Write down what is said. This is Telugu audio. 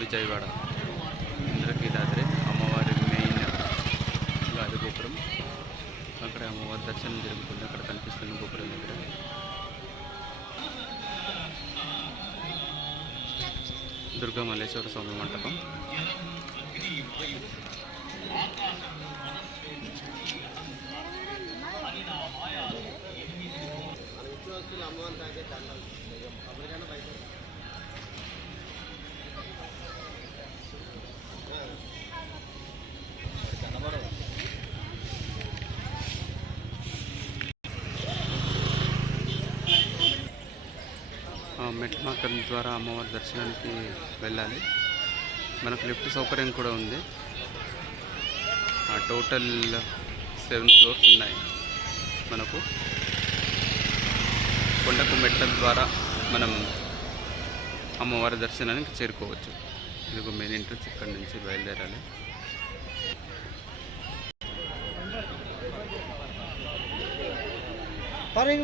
విజయవాడ ఇంద్రకీలాద్రి అమ్మవారి మెయిన్ గాలి గోపురం. అక్కడ అమ్మవారి దర్శనం జరుగుతుంది. అక్కడ కనిపిస్తున్న గోపురం దగ్గర దుర్గా మల్లేశ్వర స్వామి మంటపం. మెట్ల మార్గం ద్వారా అమ్మవారి దర్శనానికి వెళ్ళాలి. మనకు లిఫ్ట్ సౌకర్యం కూడా ఉంది. టోటల్ 7 ఫ్లోర్స్ ఉన్నాయి. మనకు కొండకు మెట్ల ద్వారా మనం అమ్మవారి దర్శనానికి చేరుకోవచ్చు. ఇది మెయిన్ ఎంట్రన్స్. ఇక్కడ నుంచి బయలుదేరాలి. Paring